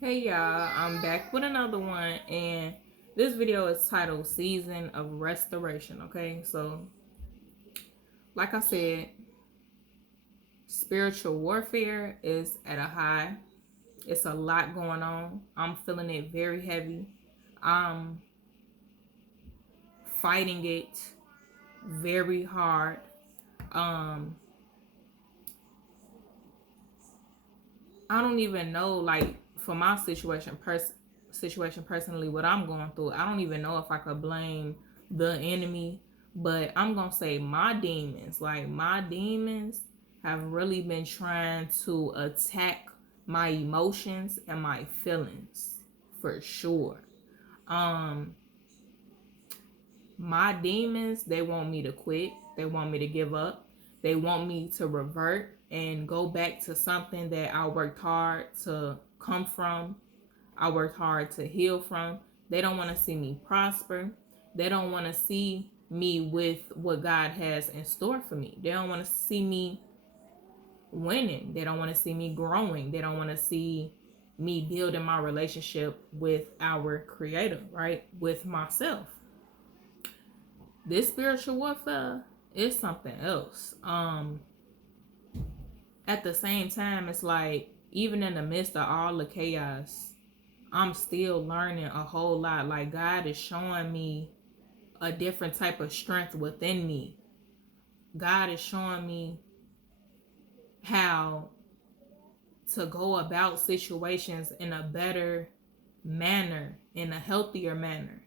Hey y'all, I'm back with another one, and this video is titled Season of Restoration. Okay, so like I said, spiritual warfare is at a high. It's a lot going on. I'm feeling it very heavy. I'm fighting it very hard. Um, I don't even know, like, for my situation personally, what I'm going through. I don't even know if I could blame the enemy, but I'm gonna say my demons. Like, my demons have really been trying to attack my emotions and my feelings for sure. Um, my demons, they want me to quit. They want me to give up. They want me to revert and go back to something that I worked hard to come from. I worked hard to heal from. They don't want to see me prosper. They don't want to see me with what God has in store for me. They don't want to see me winning. They don't want to see me growing. They don't want to see me building my relationship with our creator, right? With myself. This spiritual warfare is something else. At the same time, it's like, even in the midst of all the chaos, I'm still learning a whole lot. Like, God is showing me a different type of strength within me. God is showing me how to go about situations in a better manner, in a healthier manner.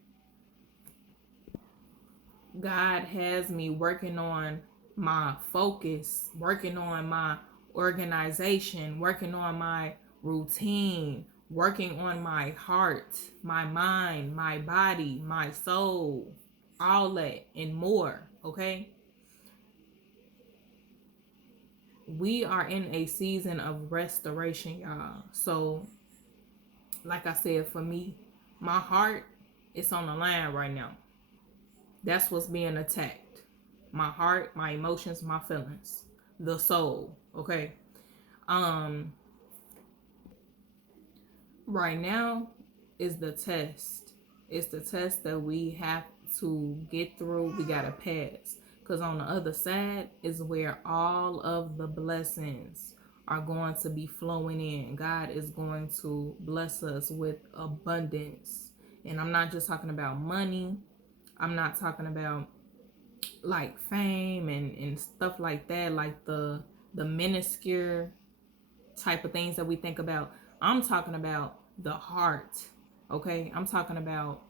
God has me working on my focus, working on my organization, working on my routine, working on my heart, my mind, my body, my soul, all that and more, okay? We are in a season of restoration, y'all. So, like I said, for me, my heart is on the line right now. That's what's being attacked. My heart, my emotions, my feelings, the soul. Okay. Um, right now is the test. It's the test that we have to get through. We gotta pass. Because on the other side is where all of the blessings are going to be flowing in. God is going to bless us with abundance. And I'm not just talking about money. I'm not talking about like fame and stuff like that, like the minuscule type of things that we think about. I'm talking about the heart. Okay, I'm talking about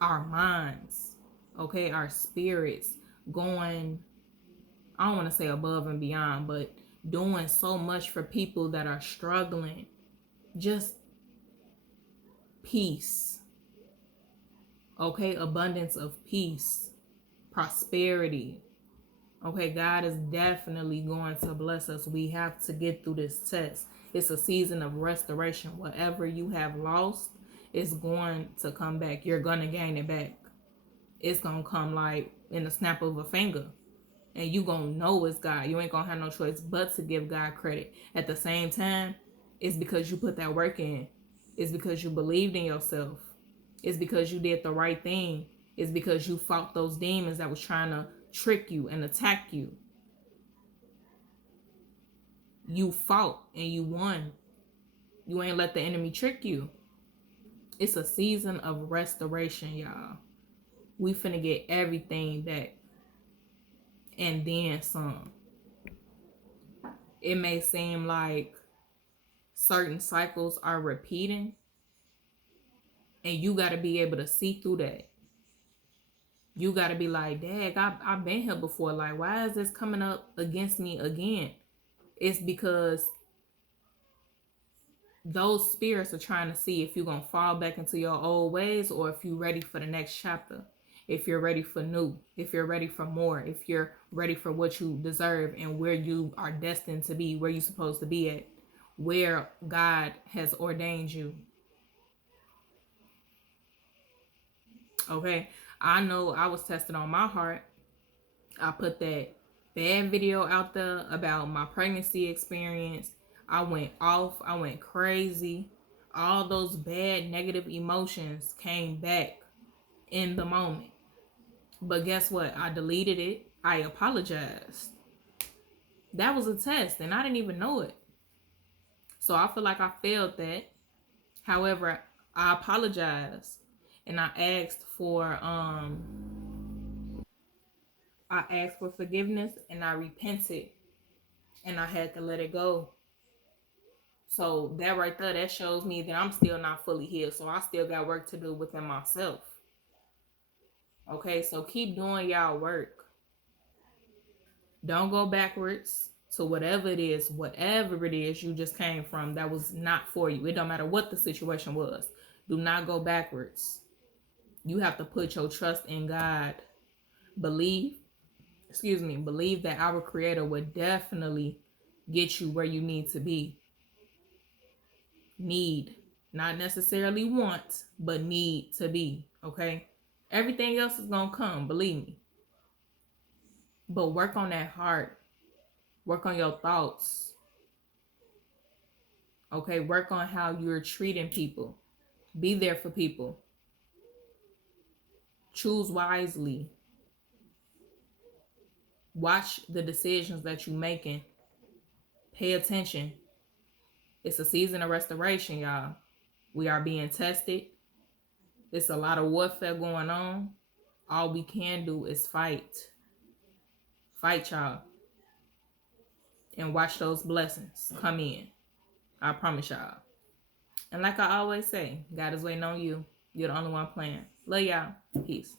our minds, okay, our spirits going, I don't want to say above and beyond, but doing so much for people that are struggling. Just peace, okay, abundance of peace, prosperity. Okay, God is definitely going to bless us. We have to get through this test. It's a season of restoration. Whatever you have lost is going to come back. You're going to gain it back. It's going to come like in the snap of a finger. And you going to know it's God. You ain't going to have no choice but to give God credit. At the same time, it's because you put that work in. It's because you believed in yourself. It's because you did the right thing. It's because you fought those demons that was trying to trick you and attack you. You fought and you won. You ain't let the enemy trick you. It's a season of restoration, y'all. We finna get everything back and then some. It may seem like certain cycles are repeating, and you got to be able to see through that. You got to be like, Dad, I've been here before. Like, why is this coming up against me again? It's because those spirits are trying to see if you're going to fall back into your old ways or if you're ready for the next chapter. If you're ready for new, if you're ready for more, if you're ready for what you deserve and where you are destined to be, where you're supposed to be at, where God has ordained you. Okay, I know I was tested on my heart. I put that bad video out there about my pregnancy experience. I went off. I went crazy. all those bad negative emotions came back in the moment. But guess what? I deleted it. I apologized. That was a test and I didn't even know it. So I feel like I failed that. However, I apologized and I asked for forgiveness and I repented and I had to let it go. So that right there, that shows me that I'm still not fully healed. So I still got work to do within myself. Okay, so keep doing y'all work. Don't go backwards to whatever it is you just came from that was not for you. It don't matter what the situation was. Do not go backwards. You have to put your trust in God. Believe that our Creator would definitely get you where you need to be. Need, not necessarily want, but need to be, okay? Everything else is gonna come, believe me. But work on that heart. Work on your thoughts. Okay, work on how you're treating people. Be there for people. Choose wisely. Watch the decisions that you're making. Pay attention. It's a season of restoration, y'all. We are being tested. It's a lot of warfare going on. All we can do is fight. Fight, y'all. And watch those blessings come in. I promise y'all. And like I always say, God is waiting on you. You're the only one playing. Love y'all. Peace.